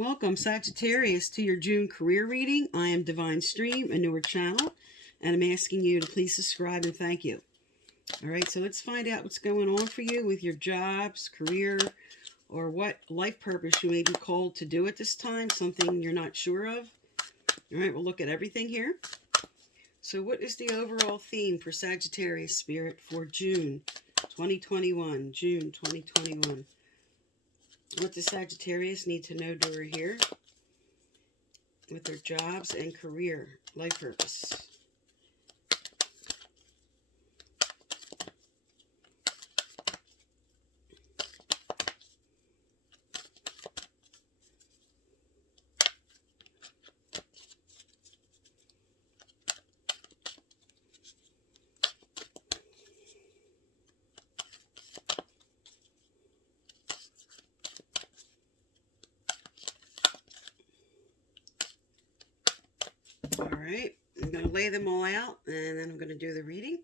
Welcome, Sagittarius, to your June career reading. I am Divine Stream, a newer channel, and I'm asking you to please subscribe and thank you. All right, so let's find out what's going on for you with your jobs, career, or what life purpose you may be called to do at this time, something you're not sure of. All right, we'll look at everything here. So what is the overall theme for Sagittarius Spirit for June 2021? June 2021. What does Sagittarius need to know during here with their jobs and career, life purpose? All right, I'm going to lay them all out, and then I'm going to do the reading.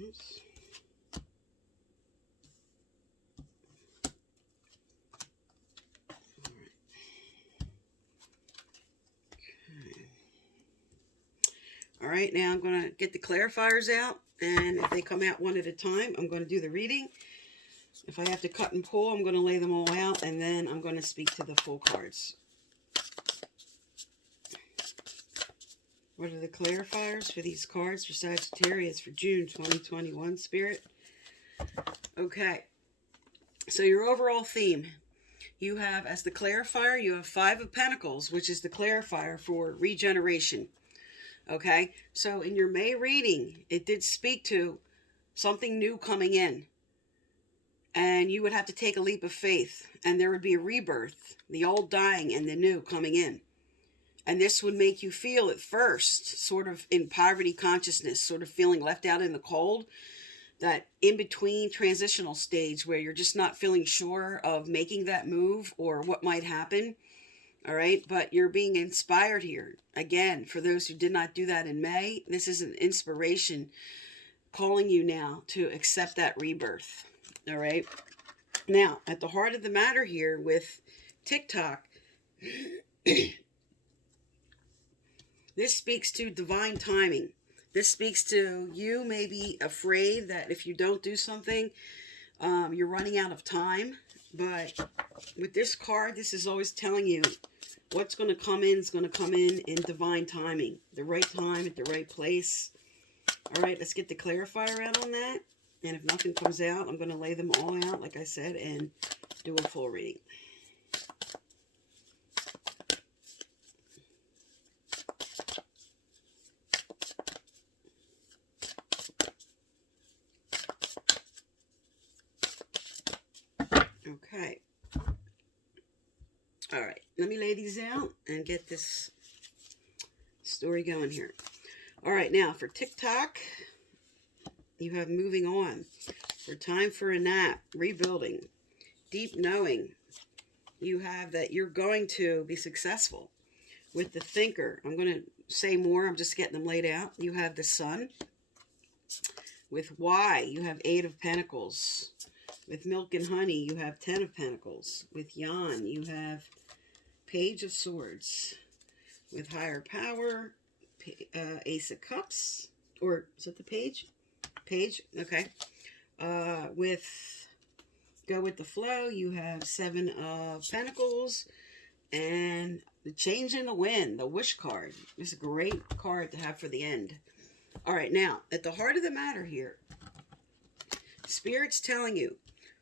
Oops. All right, now I'm going to get the clarifiers out, and if they come out one at a time, I'm going to do the reading. If I have to cut and pull, I'm going to lay them all out, and then I'm going to speak to the full cards. What are the clarifiers for these cards for Sagittarius for June 2021, Spirit? Okay, so your overall theme, you have as the clarifier, you have Five of Pentacles, which is the clarifier for regeneration. Okay, so in your May reading, it did speak to something new coming in. And you would have to take a leap of faith. And there would be a rebirth, the old dying and the new coming in. And this would make you feel at first sort of in poverty consciousness, sort of feeling left out in the cold. That in-between transitional stage where you're just not feeling sure of making that move or what might happen. All right, but you're being inspired here. Again, for those who did not do that in May, this is an inspiration calling you now to accept that rebirth. All right. Now, at the heart of the matter here with TikTok, this speaks to divine timing. This speaks to you may be afraid that if you don't do something, you're running out of time. But with this card, this is always telling you what's going to come in is going to come in divine timing. The right time at the right place. All right, let's get the clarifier out on that. And if nothing comes out, I'm going to lay them all out, like I said, and do a full reading. Okay. All right, let me lay these out and get this story going here. All right, now for TikTok, you have moving on. For time for a nap, rebuilding, deep knowing. You have that you're going to be successful. With the thinker, I'm going to say more. I'm just getting them laid out. You have the Sun. With Y, you have Eight of Pentacles. With Milk and Honey, you have 10 of Pentacles. With Yan, you have Page of Swords. With Higher Power, Ace of Cups. Or is it the Page? Page, okay. Go with the Flow, you have 7 of Pentacles. And the Change in the Wind, the Wish card. It's a great card to have for the end. All right, now, at the heart of the matter here, Spirit's telling you,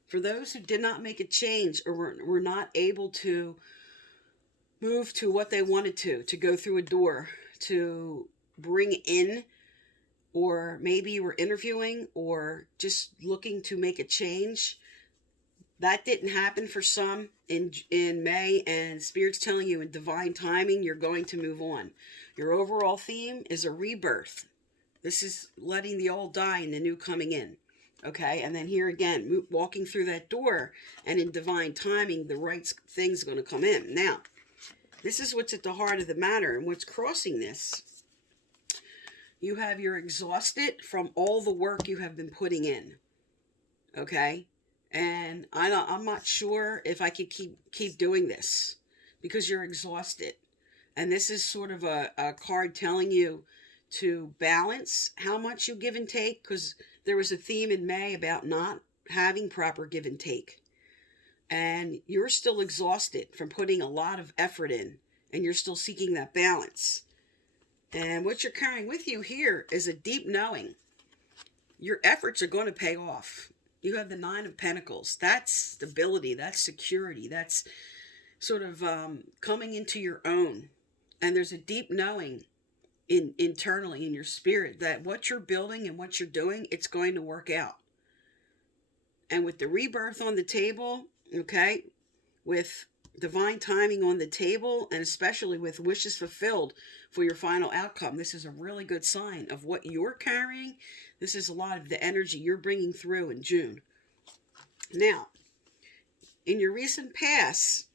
for those who did not make a change or were not able to move to what they wanted to go through a door, to bring in, or maybe you were interviewing or just looking to make a change, that didn't happen for some in May, and Spirit's telling you in divine timing, you're going to move on. Your overall theme is a rebirth. This is letting the old die and the new coming in. Okay, and then here again, walking through that door, and in divine timing, the right thing's going to come in. Now, this is what's at the heart of the matter, and what's crossing this. You're exhausted from all the work you have been putting in. Okay, and I'm not sure if I could keep doing this, because you're exhausted, and this is sort of a card telling you to balance how much you give and take, because there was a theme in May about not having proper give and take. And you're still exhausted from putting a lot of effort in, and you're still seeking that balance. And what you're carrying with you here is a deep knowing. Your efforts are going to pay off. You have the Nine of Pentacles. That's stability. That's security. That's sort of coming into your own. And there's a deep knowing internally in your spirit that what you're building and what you're doing, it's going to work out. And with the rebirth on the table, okay, with divine timing on the table, and especially with wishes fulfilled for your final outcome, this is a really good sign of what you're carrying. This is a lot of the energy you're bringing through in June. Now, in your recent past,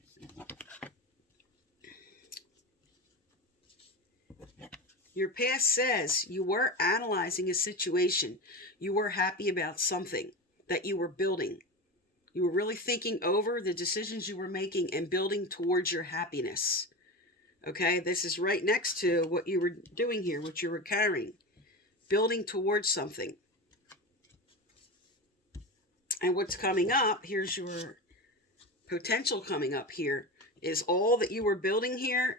your past says you were analyzing a situation. You were happy about something that you were building. You were really thinking over the decisions you were making and building towards your happiness. Okay, this is right next to what you were doing here, what you were carrying. Building towards something. And what's coming up, here's your potential coming up here, is all that you were building here,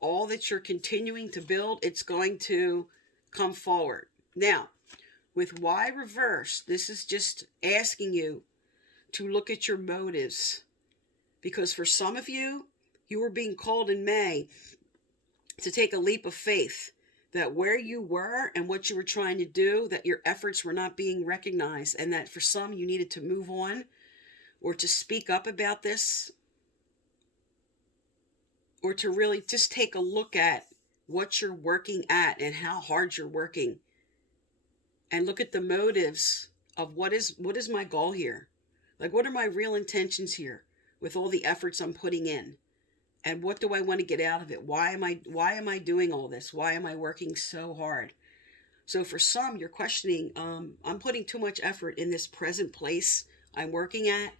all that you're continuing to build, it's going to come forward. Now, with Y reverse, this is just asking you to look at your motives. Because for some of you, you were being called in May to take a leap of faith. That where you were and what you were trying to do, that your efforts were not being recognized. And that for some, you needed to move on or to speak up about this. Or to really just take a look at what you're working at and how hard you're working. And look at the motives of what is my goal here? Like, what are my real intentions here with all the efforts I'm putting in? And what do I want to get out of it? Why am I doing all this? Why am I working so hard? So for some, you're questioning, I'm putting too much effort in this present place I'm working at,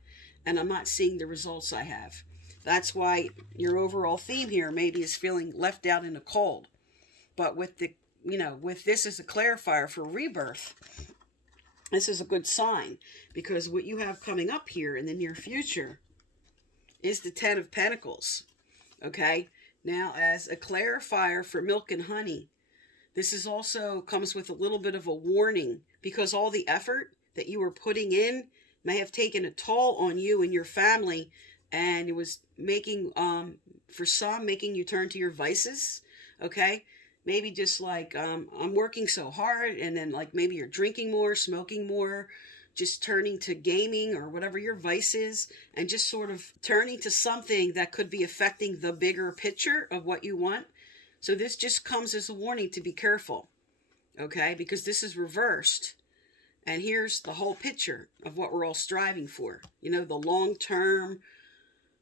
and I'm not seeing the results I have. That's why your overall theme here maybe is feeling left out in the cold. But with with this as a clarifier for rebirth, this is a good sign, because what you have coming up here in the near future is the Ten of Pentacles. Okay, now as a clarifier for milk and honey, this is also comes with a little bit of a warning, because all the effort that you were putting in may have taken a toll on you and your family, and it was making, for some, making you turn to your vices. Okay, maybe just like, I'm working so hard, and then like maybe you're drinking more, smoking more, just turning to gaming or whatever your vice is, and just sort of turning to something that could be affecting the bigger picture of what you want. So this just comes as a warning to be careful, okay? Because this is reversed. And here's the whole picture of what we're all striving for. You know, the long-term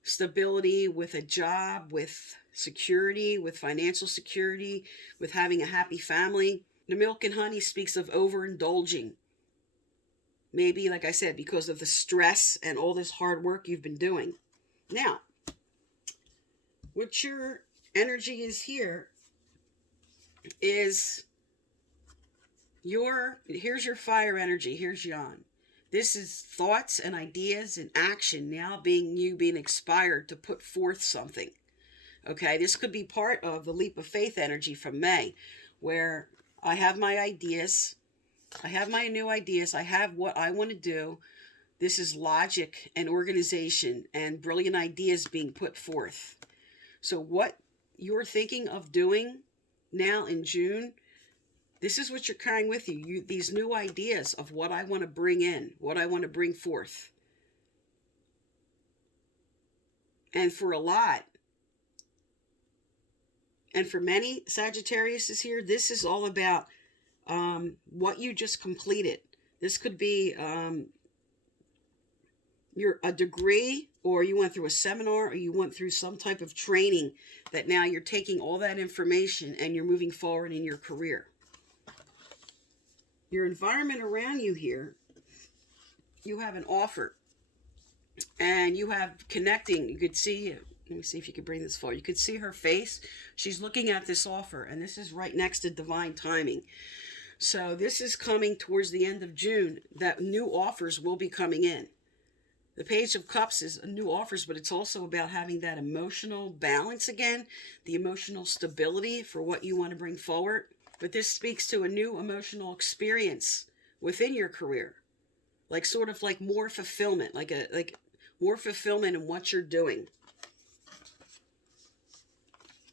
stability with a job, with security, with financial security, with having a happy family. The milk and honey speaks of overindulging. Maybe, like I said, because of the stress and all this hard work you've been doing. Now, what your energy is here is here's your fire energy. Here's Jan. This is thoughts and ideas and action now being inspired to put forth something. Okay, this could be part of the leap of faith energy from May, where I have my ideas. I have my new ideas. I have what I want to do. This is logic and organization and brilliant ideas being put forth. So what you're thinking of doing now in June, this is what you're carrying with you. These new ideas of what I want to bring in, what I want to bring forth. And for a lot, and for many Sagittarius is here, this is all about what you just completed. This could be a degree, or you went through a seminar, or you went through some type of training that now you're taking all that information and you're moving forward in your career. Your environment around you here, you have an offer, and you have connecting. You could see, let me see if you could bring this forward. You could see her face. She's looking at this offer, and this is right next to divine timing. So this is coming towards the end of June, that new offers will be coming in. The Page of Cups is new offers, but it's also about having that emotional balance again, the emotional stability for what you want to bring forward. But this speaks to a new emotional experience within your career, like sort of like more fulfillment, like more fulfillment in what you're doing.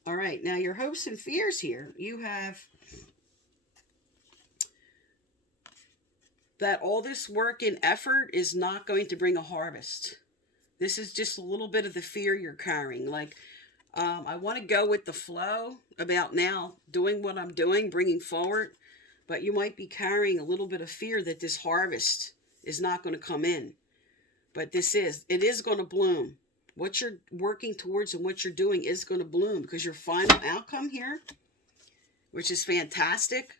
All right, now your hopes and fears here, you have that all this work and effort is not going to bring a harvest. This is just a little bit of the fear you're carrying. Like, I want to go with the flow about now doing what I'm doing, bringing forward, but you might be carrying a little bit of fear that this harvest is not going to come in. But it is going to bloom. What you're working towards and what you're doing is going to bloom, because your final outcome here, which is fantastic,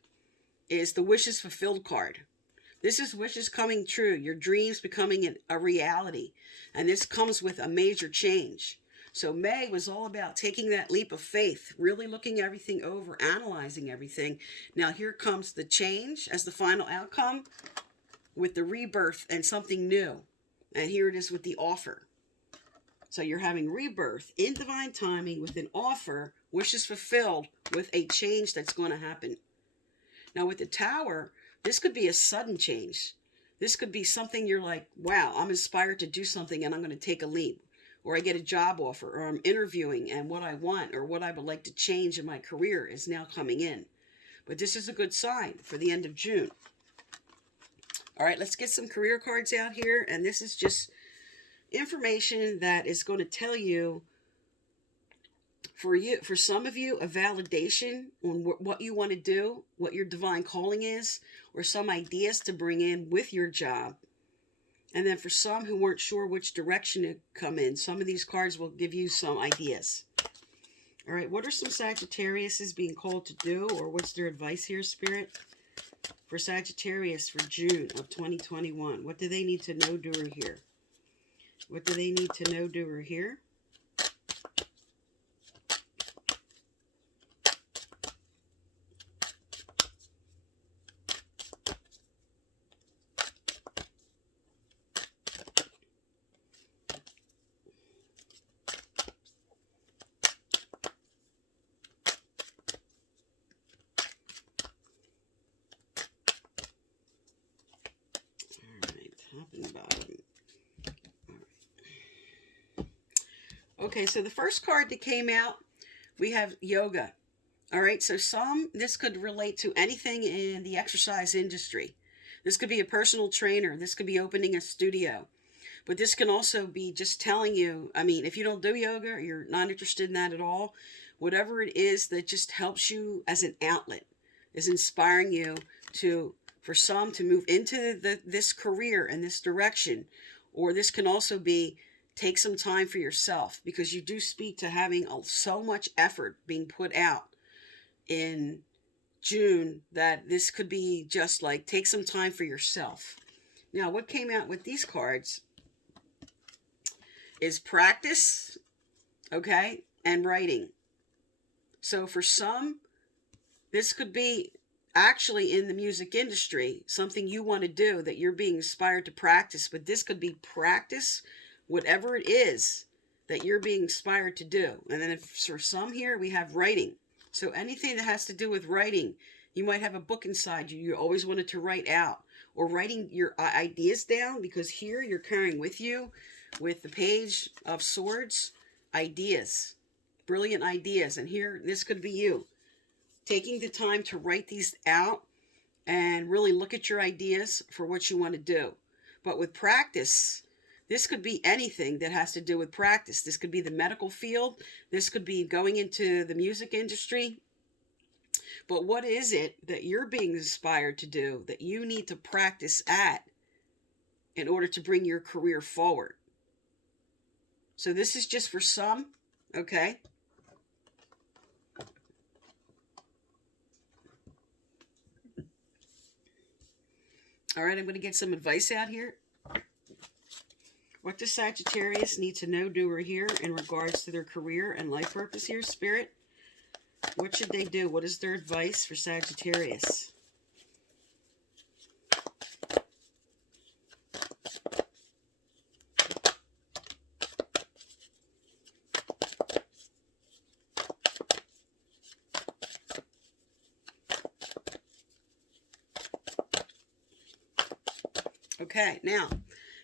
is the wishes fulfilled card. This is wishes coming true, your dreams becoming a reality. And this comes with a major change. So May was all about taking that leap of faith, really looking everything over, analyzing everything. Now here comes the change as the final outcome with the rebirth and something new. And here it is with the offer. So you're having rebirth in divine timing with an offer, wishes fulfilled, with a change that's going to happen. Now with the Tower, this could be a sudden change. This could be something you're like, wow, I'm inspired to do something and I'm going to take a leap. Or I get a job offer, or I'm interviewing, and what I want or what I would like to change in my career is now coming in. But this is a good sign for the end of June. All right, let's get some career cards out here. And this is just information that is going to tell you, for some of you, a validation on what you want to do, what your divine calling is, or some ideas to bring in with your job. And then for some who weren't sure which direction to come in, some of these cards will give you some ideas. All right, what are some Sagittariuses being called to do, or what's their advice here, Spirit? For Sagittarius for June of 2021, what do they need to know, do, or hear? What do they need to know, do, or hear? Top and bottom. All right. Okay, so the first card that came out, we have yoga. All right, so this could relate to anything in the exercise industry. This could be a personal trainer. This could be opening a studio. But this can also be just telling you, I mean, if you don't do yoga, or you're not interested in that at all, whatever it is that just helps you as an outlet, is inspiring you to, for some, to move into this career and this direction. Or this can also be, take some time for yourself, because you do speak to having so much effort being put out in June, that this could be just like, take some time for yourself. Now, what came out with these cards is practice, okay, and writing. So for some, this could be actually in the music industry, something you want to do that you're being inspired to practice. But this could be practice, whatever it is that you're being inspired to do. And then for some here, we have writing. So anything that has to do with writing, you might have a book inside you always wanted to write out, or writing your ideas down, because here you're carrying with you, with the Page of Swords, ideas, brilliant ideas. And here, this could be you taking the time to write these out and really look at your ideas for what you want to do. But with practice, this could be anything that has to do with practice. This could be the medical field. This could be going into the music industry. But what is it that you're being inspired to do that you need to practice at in order to bring your career forward? So this is just for some, okay? All right, I'm going to get some advice out here. What does Sagittarius need to know, do, or hear in regards to their career and life purpose here, Spirit? What should they do? What is their advice for Sagittarius? Okay, now,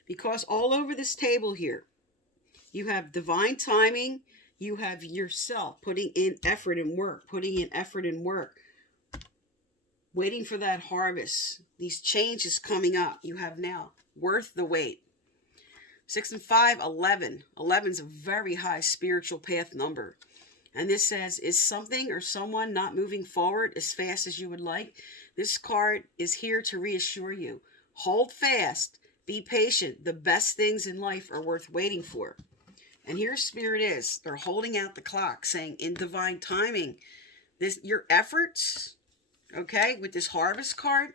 because all over this table here, you have divine timing, you have yourself putting in effort and work, waiting for that harvest, these changes coming up. You have now worth the wait. 6 and 5, 11. 11 is a very high spiritual path number. And this says, is something or someone not moving forward as fast as you would like? This card is here to reassure you. Hold fast. Be patient. The best things in life are worth waiting for. And here Spirit is. They're holding out the clock, saying in divine timing, your efforts, okay, with this harvest card,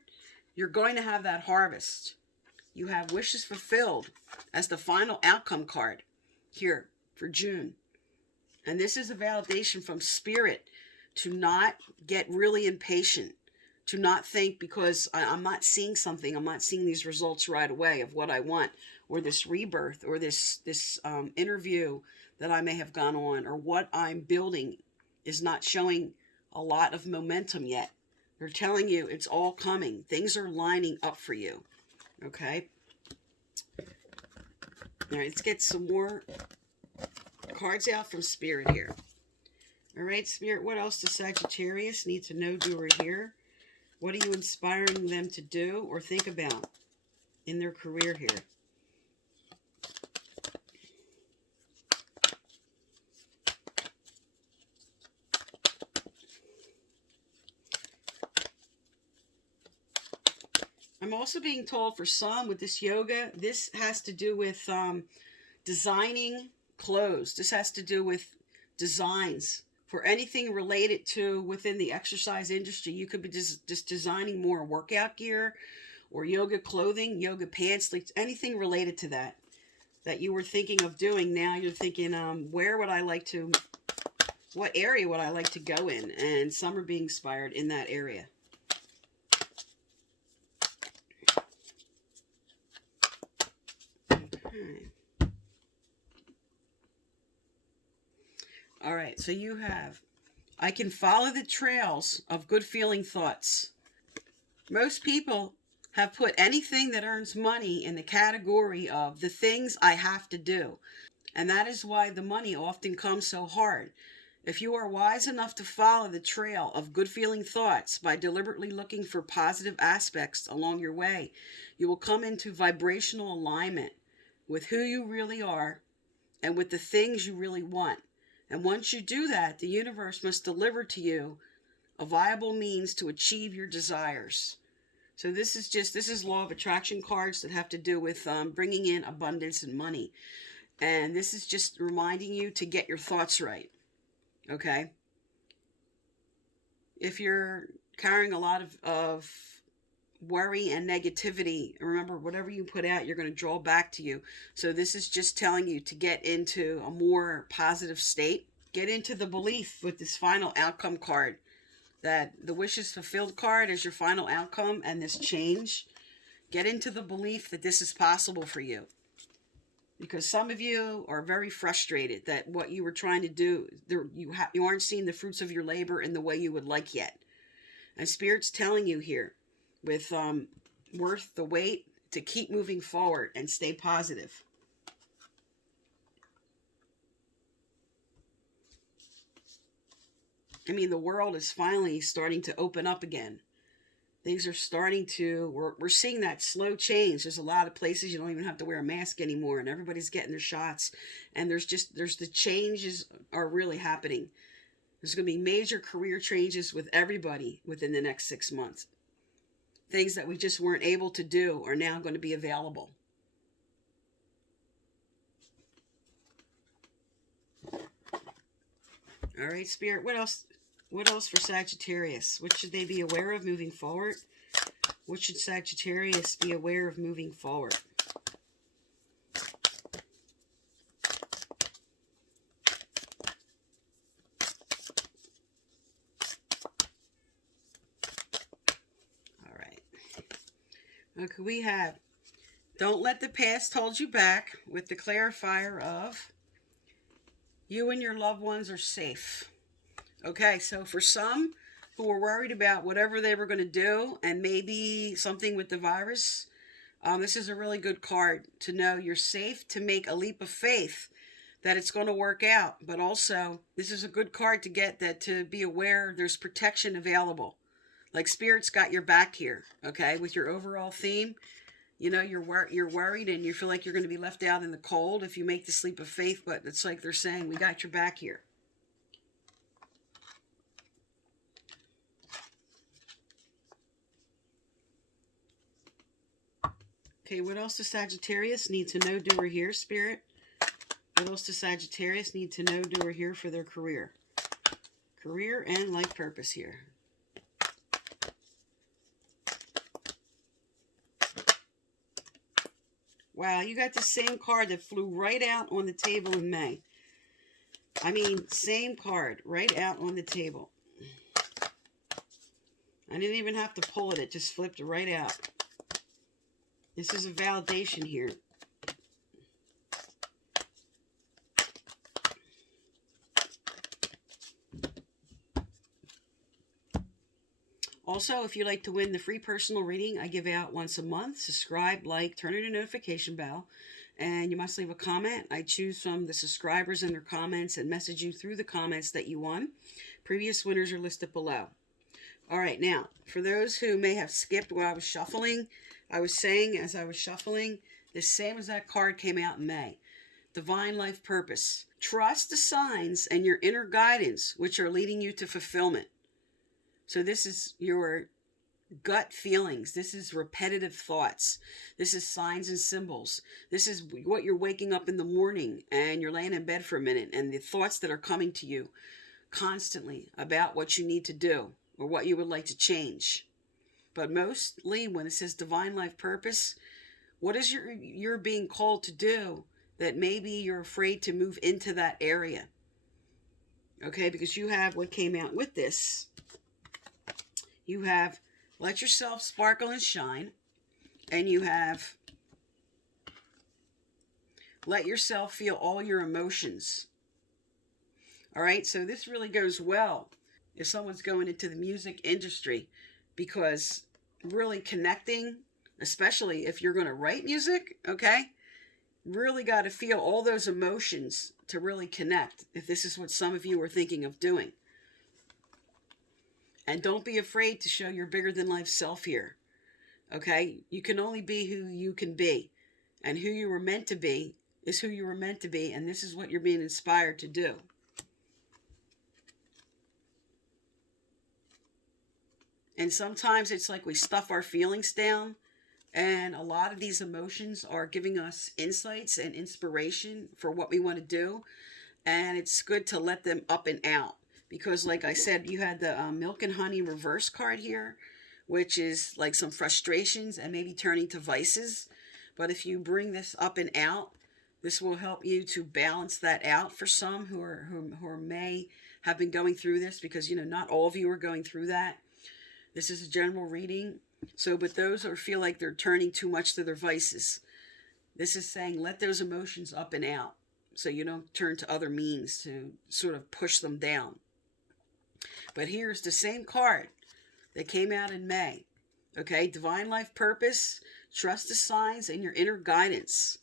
you're going to have that harvest. You have wishes fulfilled as the final outcome card here for June. And this is a validation from Spirit to not get really impatient, to not think because I'm not seeing something, I'm not seeing these results right away of what I want, or this rebirth, or this interview that I may have gone on, or what I'm building is not showing a lot of momentum yet. They're telling you it's all coming. Things are lining up for you. Okay? All right, let's get some more cards out from Spirit here. All right, Spirit, what else does Sagittarius need to know, do, or hear? What are you inspiring them to do or think about in their career here? I'm also being told for some with this yoga, this has to do with designing clothes. This has to do with designs for anything related to within the exercise industry. You could be just designing more workout gear or yoga clothing, yoga pants, like anything related to that you were thinking of doing. Now you're thinking, where would I like to, what area would I like to go in? And some are being inspired in that area. All right, so you have, I can follow the trails of good feeling thoughts. Most people have put anything that earns money in the category of the things I have to do. And that is why the money often comes so hard. If you are wise enough to follow the trail of good feeling thoughts by deliberately looking for positive aspects along your way, you will come into vibrational alignment with who you really are and with the things you really want. And once you do that, the universe must deliver to you a viable means to achieve your desires. So this is law of attraction cards that have to do with bringing in abundance and money. And this is just reminding you to get your thoughts right. Okay? If you're carrying a lot of worry and negativity, remember, whatever you put out, you're going to draw back to you. So this is just telling you to get into a more positive state. Get into the belief with this final outcome card, that the wishes fulfilled card is your final outcome and this change. Get into the belief that this is possible for you. Because some of you are very frustrated that what you were trying to do, you aren't seeing the fruits of your labor in the way you would like yet. And Spirit's telling you here, with worth the wait, to keep moving forward and stay positive. I mean, the world is finally starting to open up again. Things are starting to, we're seeing that slow change. There's a lot of places you don't even have to wear a mask anymore, and everybody's getting there's the changes are really happening. There's going to be major career changes with everybody within the next 6 months. Things that we just weren't able to do are now going to be available. All right, Spirit, what else? What else for Sagittarius? What should they be aware of moving forward? What should Sagittarius be aware of moving forward? All right. Okay, we have don't let the past hold you back with the clarifier of you and your loved ones are safe. Okay, so for some who were worried about whatever they were going to do and maybe something with the virus, this is a really good card to know you're safe, to make a leap of faith that it's going to work out. But also, this is a good card to get, that to be aware there's protection available. Like Spirit's got your back here, okay, with your overall theme. You know, you're worried and you feel like you're going to be left out in the cold if you make this leap of faith, but it's like they're saying, we got your back here. Okay, what else does Sagittarius need to know, do, or hear, Spirit? What else does Sagittarius need to know, do, or hear for their career? Career and life purpose here. Wow, you got the same card that flew right out on the table in May. I mean, same card, right out on the table. I didn't even have to pull it. It just flipped right out. This is a validation here. Also, if you'd like to win the free personal reading I give out once a month, subscribe, like, turn on your notification bell, and you must leave a comment. I choose from the subscribers and their comments and message you through the comments that you won. Previous winners are listed below. All right, now, for those who may have skipped while I was shuffling, I was saying as I was shuffling, the same as that card came out in May. Divine life purpose. Trust the signs and your inner guidance, which are leading you to fulfillment. So this is your gut feelings. This is repetitive thoughts. This is signs and symbols. This is what you're waking up in the morning and you're laying in bed for a minute and the thoughts that are coming to you constantly about what you need to do or what you would like to change. But mostly when it says divine life purpose, what is you're being called to do that maybe you're afraid to move into that area? Okay, because you have what came out with this. You have let yourself sparkle and shine, and you have let yourself feel all your emotions. All right, so this really goes well if someone's going into the music industry, because really connecting, especially if you're going to write music, okay, really got to feel all those emotions to really connect, if this is what some of you are thinking of doing. And don't be afraid to show your bigger than life self here. Okay? You can only be who you can be. And who you were meant to be is who you were meant to be. And this is what you're being inspired to do. And sometimes it's like we stuff our feelings down. And a lot of these emotions are giving us insights and inspiration for what we want to do. And it's good to let them up and out. Because like I said, you had the milk and honey reverse card here, which is like some frustrations and maybe turning to vices. But if you bring this up and out, this will help you to balance that out for some who may have been going through this, because, you know, not all of you are going through that. This is a general reading. So, but those who feel like they're turning too much to their vices, this is saying let those emotions up and out so you don't turn to other means to sort of push them down. But here's the same card that came out in May. Okay, divine life purpose, trust the signs and your inner guidance.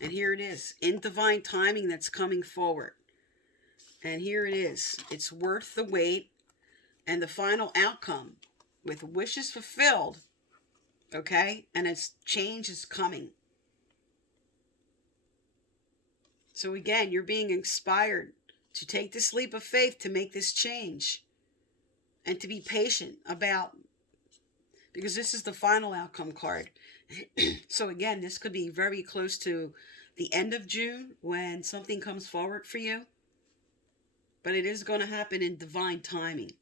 And here it is, in divine timing that's coming forward. And here it is. It's worth the wait, and the final outcome with wishes fulfilled. Okay, and its change is coming. So again, you're being inspired to take this leap of faith, to make this change, and to be patient about, because this is the final outcome card. So again, this could be very close to the end of June when something comes forward for you. But it is going to happen in divine timing.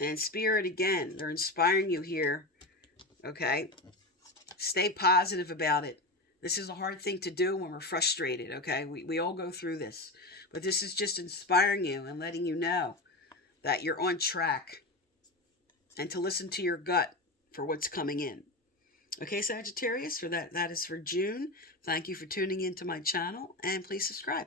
And Spirit, again, they're inspiring you here. Okay? Stay positive about it. This is a hard thing to do when we're frustrated. Okay? We all go through this. But this is just inspiring you and letting you know that you're on track. And to listen to your gut for what's coming in. Okay, Sagittarius, that is for June. Thank you for tuning into my channel, and please subscribe.